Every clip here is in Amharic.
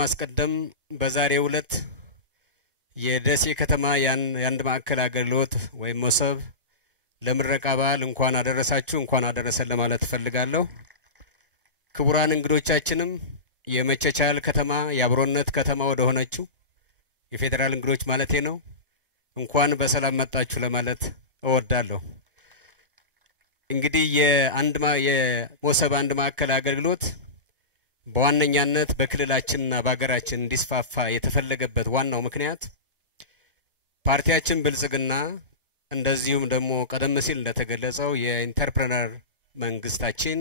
በማስቀደም በዛሬው ዕለት የደሴ ከተማ የአንድ ማዕከል አገልግሎት ወይም መሰብ ለምረቃ በዓል እንኳን አደረሳችሁ እንኳን አደረሰን ለማለት ፈልጋለሁ። ክቡራን እንግዶቻችንም የመቸቻል ከተማ የአብሮነት ከተማ ወደ ሆነችው የፌደራል እንግዶች ማለቴ ነው እንኳን በሰላም መጣችሁ ለማለት እወዳለሁ። እንግዲህ የመሰብ አንድ ማዕከል አገልግሎት በዋነኛነት በክልላችንና በአገራችን እንዲስፋፋ የተፈለገበት ዋናው ምክንያት ፓርቲያችን ብልጽግና እንደዚሁም ደግሞ ቀደም ሲል እንደተገለጸው የኢንተርፕረነር መንግስታችን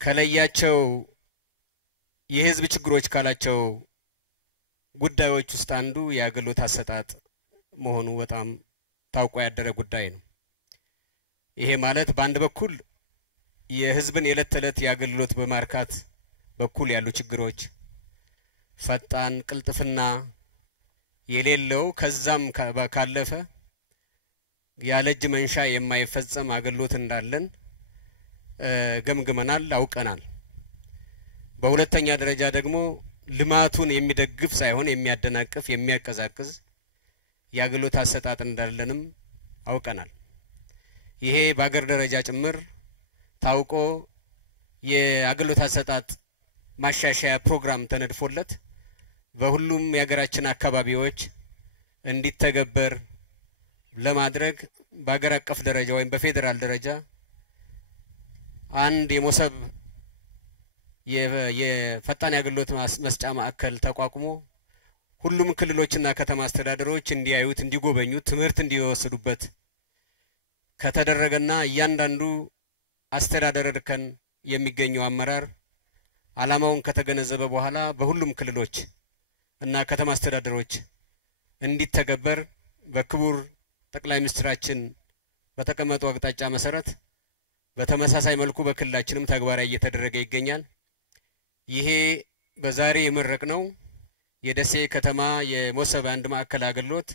ከለያቸው የህዝብ ችግሮች ካላቸው ጉዳዮች ውስጥ አንዱ የአገልግሎት አሰጣጥ መሆኑ በጣም ታውቆ ያደረ ጉዳይ ነው። ይሄ ማለት በአንድ በኩል የህዝብን የዕለት ተዕለት የአገልግሎት በማርካት በኩል ያሉ ችግሮች ፈጣን ቅልጥፍና የሌለው ከዛም ካለፈ ያለጅ መንሻ የማይፈጸም አገልግሎት እንዳለን ገምግመናል አውቀናል። በሁለተኛ ደረጃ ደግሞ ልማቱን የሚደግፍ ሳይሆን የሚያደናቅፍ የሚያቀዛቅዝ የአገልግሎት አሰጣጥ እንዳለንም አውቀናል። ይሄ በአገር ደረጃ ጭምር ታውቆ የአገልግሎት አሰጣጥ ማሻሻያ ፕሮግራም ተነድፎለት በሁሉም የሀገራችን አካባቢዎች እንዲተገበር ለማድረግ በአገር አቀፍ ደረጃ ወይም በፌደራል ደረጃ አንድ የመሰብ የፈጣን አገልግሎት መስጫ ማዕከል ተቋቁሞ ሁሉም ክልሎችና ከተማ አስተዳደሮች እንዲያዩት እንዲጎበኙት ትምህርት እንዲወስዱበት ከተደረገና እያንዳንዱ አስተዳደር እርከን የሚገኘው አመራር ዓላማውን ከተገነዘበ በኋላ በሁሉም ክልሎች እና ከተማ አስተዳደሮች እንዲተገበር በክቡር ጠቅላይ ሚኒስትራችን በተቀመጠው አቅጣጫ መሰረት በተመሳሳይ መልኩ በክልላችንም ተግባራዊ እየተደረገ ይገኛል። ይሄ በዛሬ የመረቅነው የደሴ ከተማ የመሰብ አንድ ማዕከል አገልግሎት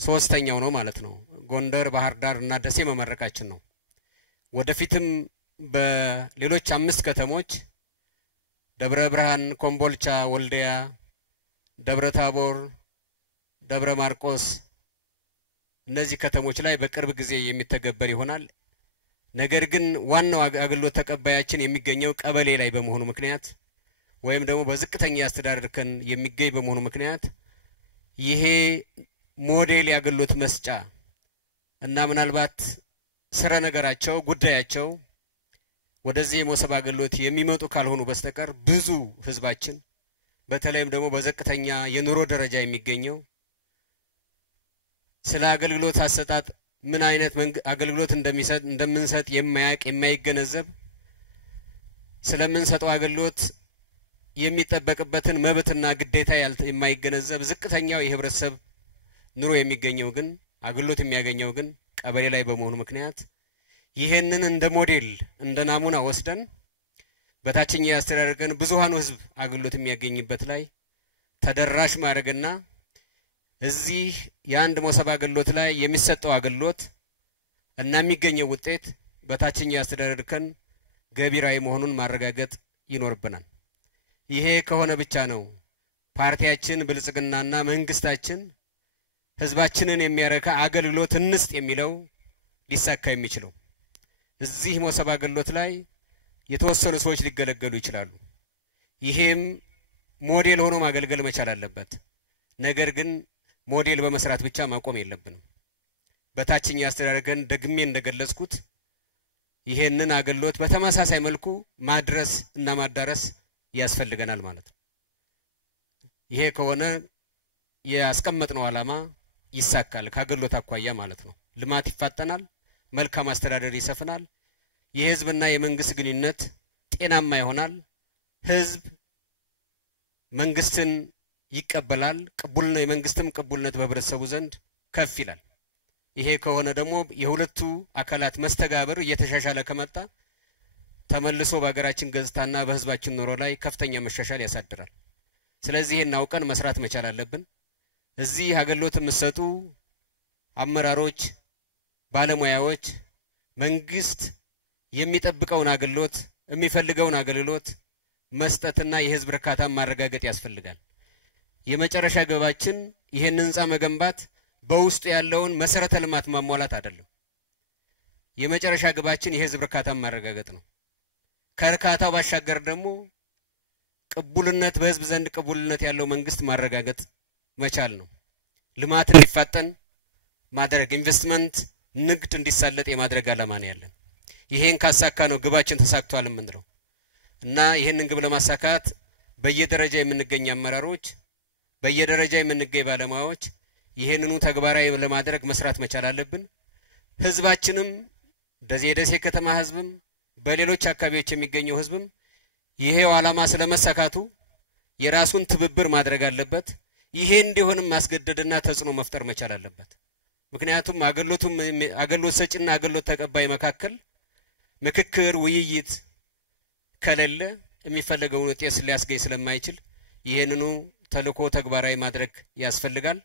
ሶስተኛው ነው ማለት ነው። ጎንደር፣ ባህር ዳር እና ደሴ መመረቃችን ነው። ወደፊትም በሌሎች 5 ከተሞች ደብረ ብርሃን፣ ኮምቦልቻ፣ ወልዲያ፣ ደብረ ታቦር፣ ደብረ ማርቆስ እነዚህ ከተሞች ላይ በቅርብ ጊዜ የሚተገበር ይሆናል። ነገር ግን ዋናው አገልግሎት ተቀባያችን የሚገኘው ቀበሌ ላይ በመሆኑ ምክንያት ወይም ደግሞ በዝቅተኛ አስተዳደር ከን የሚገኝ በመሆኑ ምክንያት ይሄ ሞዴል የአገልግሎት መስጫ እና ምናልባት ስራ ነገራቸው ጉዳያቸው ወደዚህ የመሰብ አገልግሎት የሚመጡ ካልሆኑ በስተቀር ብዙ ህዝባችን በተለይም ደግሞ በዝቅተኛ የኑሮ ደረጃ የሚገኘው ስለ አገልግሎት አሰጣጥ ምን አይነት አገልግሎት እንደምንሰጥ የማይገነዘብ ስለምንሰጠው አገልግሎት የሚጠበቅበትን መብትና ግዴታ የማይገነዘብ ዝቅተኛው የህብረተሰብ ኑሮ የሚገኘው ግን አገልግሎት የሚያገኘው ግን ቀበሌ ላይ በመሆኑ ምክንያት ይሄንን እንደ ሞዴል እንደ ናሙና ወስደን በታችኛው ያስተዳደርገን ብዙሃኑ ህዝብ አገልግሎት የሚያገኝበት ላይ ተደራሽ ማድረግና እዚህ የአንድ መሰብ አገልግሎት ላይ የሚሰጠው አገልግሎት እና የሚገኘው ውጤት በታችኛው ያስተዳደርገን ገቢራዊ መሆኑን ማረጋገጥ ይኖርብናል። ይሄ ከሆነ ብቻ ነው ፓርቲያችን ብልጽግናና መንግስታችን ህዝባችንን የሚያረካ አገልግሎት እንስጥ የሚለው ሊሳካ የሚችለው። እዚህ መሰብ አገልግሎት ላይ የተወሰኑ ሰዎች ሊገለገሉ ይችላሉ። ይሄም ሞዴል ሆኖ ማገልገል መቻል አለበት። ነገር ግን ሞዴል በመስራት ብቻ ማቆም የለብንም። በታችኛው ያስተዳደርገን ደግሜ እንደገለጽኩት ይሄንን አገልግሎት በተመሳሳይ መልኩ ማድረስ እና ማዳረስ ያስፈልገናል ማለት ነው። ይሄ ከሆነ ያስቀመጥነው ዓላማ ይሳካል ከአገልግሎት አኳያ ማለት ነው። ልማት ይፋጠናል፣ መልካም አስተዳደር ይሰፍናል፣ የህዝብና የመንግስት ግንኙነት ጤናማ ይሆናል፣ ህዝብ መንግስትን ይቀበላል፣ ቅቡልነት የመንግስትም ቅቡልነት በህብረተሰቡ ዘንድ ከፍ ይላል። ይሄ ከሆነ ደግሞ የሁለቱ አካላት መስተጋብር እየተሻሻለ ከመጣ ተመልሶ በአገራችን ገጽታና በህዝባችን ኑሮ ላይ ከፍተኛ መሻሻል ያሳድራል። ስለዚህ እናውቀን መስራት መቻል አለብን። እዚህ አገልግሎት መስጠቱ አመራሮች ባለሙያዎች መንግስት የሚጠብቀውን አገልግሎት የሚፈልገውን አገልግሎት መስጠትና የህዝብ ርካታን ማረጋገጥ ያስፈልጋል። የመጨረሻ ግባችን ይሄን ህንጻ መገንባት በውስጡ ያለውን መሰረተ ልማት ማሟላት አይደለም። የመጨረሻ ግባችን የህዝብ ርካታን ማረጋገጥ ነው። ከርካታው ባሻገር ደግሞ ቅቡልነት በህዝብ ዘንድ ቅቡልነት ያለው መንግስት ማረጋገጥ መቻል ነው። ልማት እንዲፋጠን ማድረግ ኢንቨስትመንት ንግድ እንዲሳለጥ የማድረግ ዓላማ ነው ያለን። ይሄን ካሳካ ነው ግባችን ተሳክቷል የምንለው እና ይሄንን ግብ ለማሳካት በየደረጃ የምንገኝ አመራሮች በየደረጃ የምንገኝ ባለሙያዎች ይሄንኑ ተግባራዊ ለማድረግ መስራት መቻል አለብን። ህዝባችንም ደሴ ከተማ ህዝብም በሌሎች አካባቢዎች የሚገኘው ህዝብም ይሄው ዓላማ ስለመሳካቱ የራሱን ትብብር ማድረግ አለበት። ይሄ እንዲሆንም ማስገደድና ተጽዕኖ መፍጠር መቻል አለበት። ምክንያቱም አገልግሎት ሰጪና አገልግሎት ተቀባይ መካከል ምክክር ውይይት ከሌለ የሚፈልገው ውጤት ሊያስገኝ ስለማይችል ይሄንኑ ተልዕኮ ተግባራዊ ማድረግ ያስፈልጋል።